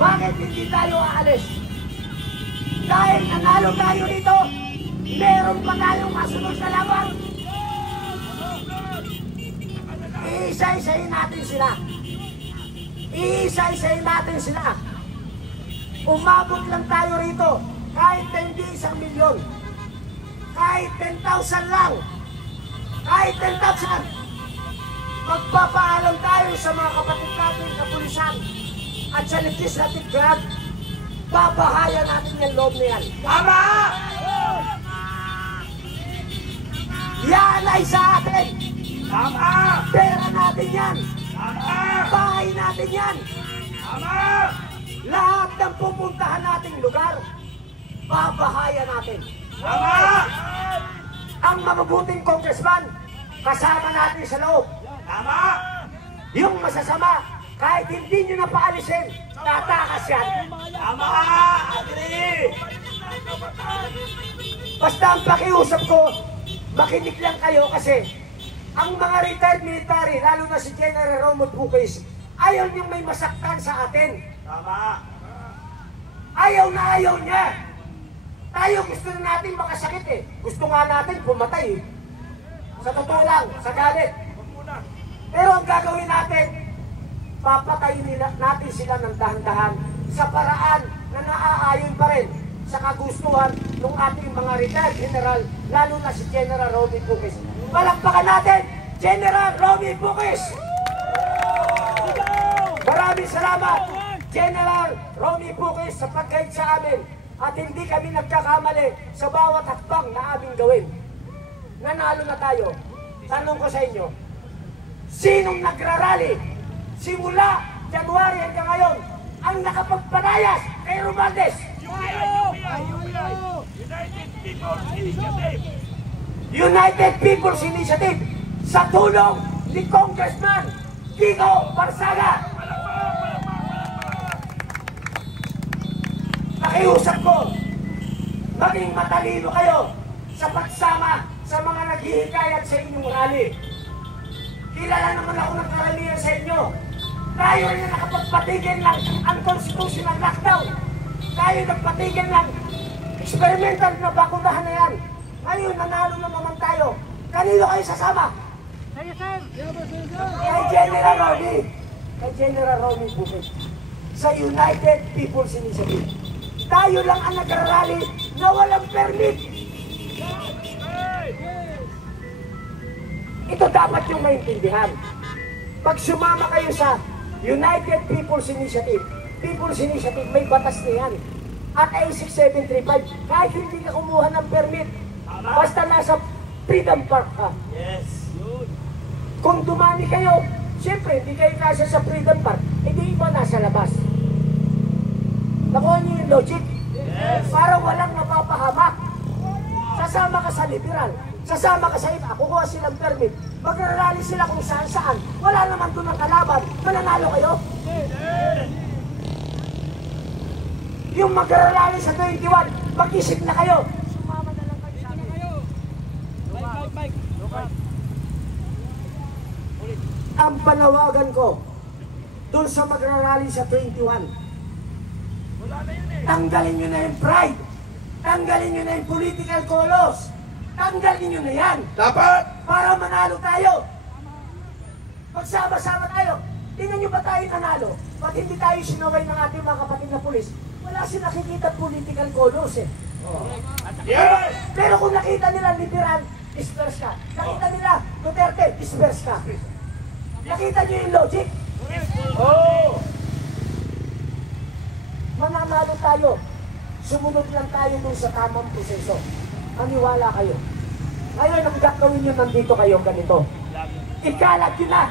Bakit hindi tayo aalis? Dahil nanalo tayo dito, meron pa tayong masunod na laban. Iisa-isahin natin sila. Iisa-isahin natin sila. Umabot lang tayo rito, kahit hindi 1 milyon. Kahit 10,000 lang. Kahit 10,000. Magpapaalam tayo sa mga kapatid natin sa pulisan at sa legislative branch. Babahayan natin yung loob na yan. Tama! Yan ay sa atin. Tama! Pera natin yan. Tama! Bahay natin yan. Tama! Lahat ng pupuntahan nating lugar, babahayan natin. Tama! Ang mabubuting congressman, kasama natin sa loob. Tama! Yung masasama, kahit hindi nyo na paalisin, tatakas yan. Tama! Agree! Basta ang pakiusap ko, makinig lang kayo kasi ang mga retired military, lalo na si General Romul Puquis, ayaw niyong may masaktan sa atin. Tama! Ayaw na ayaw niya. Tayo gusto na natin makasakit eh. Gusto nga natin pumatay eh. Sa totoo lang, sa galit. Pero ang gagawin natin, papatayin natin sila ng dahan-dahan sa paraan na naaayon pa rin sa kagustuhan ng ating mga retired general, lalo na si General Romul Puquis. Palakpakan natin, General Romul Puquis! Maraming salamat, General Romul Puquis, sa pag-guide sa amin at hindi kami nagkakamali sa bawat hakbang na aming gawin. Nanalo na tayo. Tanong ko sa inyo, sinong nagrarally simula January hanggang ngayon ang nakapagpanayas kay Romualdez? United People's Initiative sa tulong ni Congressman Kiko Barsaga. Nakiusap ko, maging matalino kayo sa pagsama sa mga naghihikayat sa inyong rally. Kilala naman ako ng karamihan sa inyo. Tayo rin na nakapagpatigil ng unconstitutional lockdown. Tayo nagpatigil ng experimental na bakunahan na yan. Ngayon, nanalo na naman tayo. Kanino kayo sasama? Kay General Romy. Kay General Romy Puquis. Sa United People's Initiative. Tayo lang ang nagrarally na walang permit. Ito dapat yung maintindihan. Pag sumama kayo sa United People's Initiative, may batas na yan. At A6735, kahit hindi ka kumuha ng permit, basta nasa Freedom Park ka. Yes. Kung dumami kayo, siyempre, hindi kayo nasa sa Freedom Park, hindi iba nasa labas. Nakuha niyo yung logic? Yes. Para walang mapapahamak. Sasama ka sa liberal, sasama ka sa iba, kukuha silang permit, magrarally sila kung saan-saan, wala naman doon ang kalaban, mananalo kayo? Yes. Yung magrarally sa 21, mag-isip na kayo. Sumama na lang kayo sa amin. Bike. Ang panawagan ko doon sa magrarally sa 21, tanggalin nyo na yung pride, tanggalin nyo na yung political colors, tanggalin nyo na yan. Dapat! Para manalo tayo. Magsama-sama tayo. Tingnan nyo ba tayo nanalo? Pag hindi tayo sinaway ng ating mga kapatid na pulis, wala silang nakikita political colors eh. Oh. Yes! Pero kung nakita nila liberal, disperse ka. Nakita nila Duterte, disperse ka. Nakita nyo yung logic? Oh! Mananalo tayo. Sumunod lang tayo dun sa tamang proseso. Maniwala kayo. Ngayon, ang gagawin nyo nandito kayo ganito. Ikalat nyo na.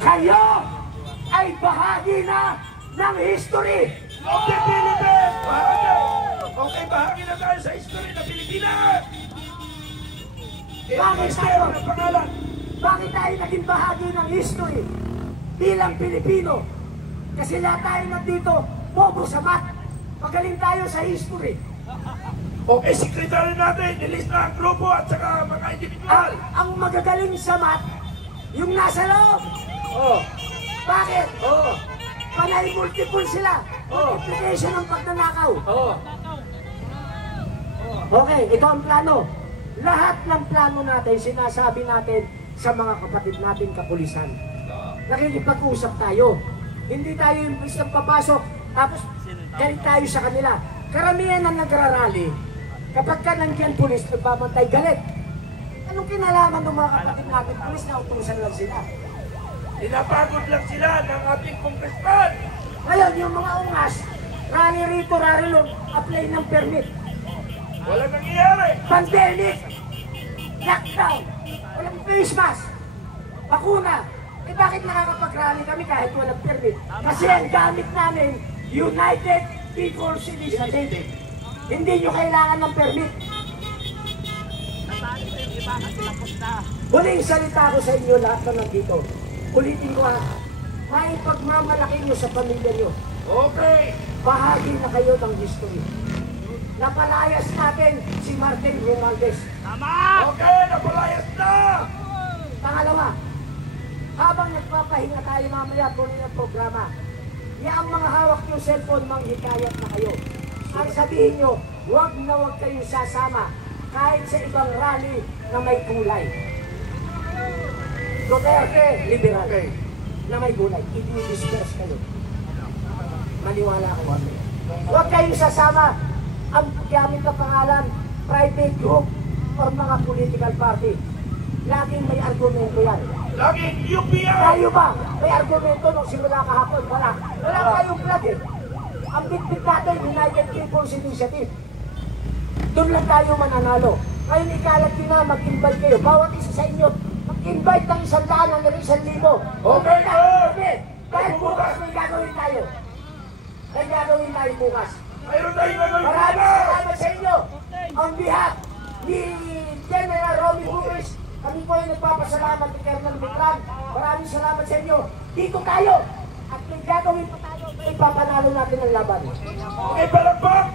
Kayo ay bahagi na ng history. Okay, Pilipinas! Okay, bahagi na tayo sa history ng Pilipinas! Bakit tayo naging bahagi ng history bilang Pilipino? Kasi lahat tayo nandito, bobo sa mat. Magaling tayo sa history. Okay, sekretary natin, nilista ang grupo at saka mga individual. Ang magagaling sa mat, yung nasa loob. Oh. Bakit? Oh. panay multiple sila. Multiplication ng pagnanakaw. Oo. Okay, ito ang plano. Lahat ng plano natin, sinasabi natin sa mga kapatid natin kapulisan. Nakikipag-usap tayo. Hindi tayo yung pulis ng papasok, tapos galit tayo sa kanila. Karamihan ang nagrarally, kapag ka nandiyan pulis, nagbabantay galit. Anong kinalaman ng mga kapatid natin pulis na utusan lang sila? Pinapagod lang sila ng ating congressman. Ngayon, yung mga ungas, rally rito, rally lon, apply ng permit. Walang nangyayari. Pandemic, lockdown, walang face mask, bakuna. Eh bakit nakakapag-rally kami kahit walang permit? Kasi ang gamit namin, United People's Initiative. Hindi nyo kailangan ng permit. Huling salita ko sa inyo lahat na nandito. Ulitin ko ha, may pagmamalaki nyo sa pamilya nyo. Okay. Bahagi na kayo ng history. Napalayas natin si Martin Romualdez. Okay, napalayas na. Pangalawa, habang nagpapahinga tayo mamaya po ng programa, ang mga hawak yung cellphone, manghikayat na kayo. Ang sabihin nyo, huwag na huwag kayong sasama kahit sa ibang rally na may kulay. Duterte, liberal, na may kulay. I-disperse kayo. Maniwala ko. Huwag kayong sasama ang gamit na pangalan, private group, or mga political party. Laging may argumento yan. Laging UPI. Tayo ba? May argumento nung simula kahapon. Wala. Wala kayong plug eh. Ang bitbit natin, United People's Initiative. Doon lang tayo mananalo. Ngayon ikalat nyo na, mag-invite kayo. Bawat isa sa inyo, mag-invite ng 100 hanggang 1,000. Okay, Okay. Dahil bukas may gagawin tayo. May gagawin tayo bukas. Mayroon tayong gagawin. Maraming salamat sa inyo. On behalf ni General Romy Bucris, kami po ay nagpapasalamat kay Colonel Mitran. Maraming salamat sa inyo. Dito tayo. At may gagawin pa tayo. Ipapanalo natin ang laban. Okay, palakpak.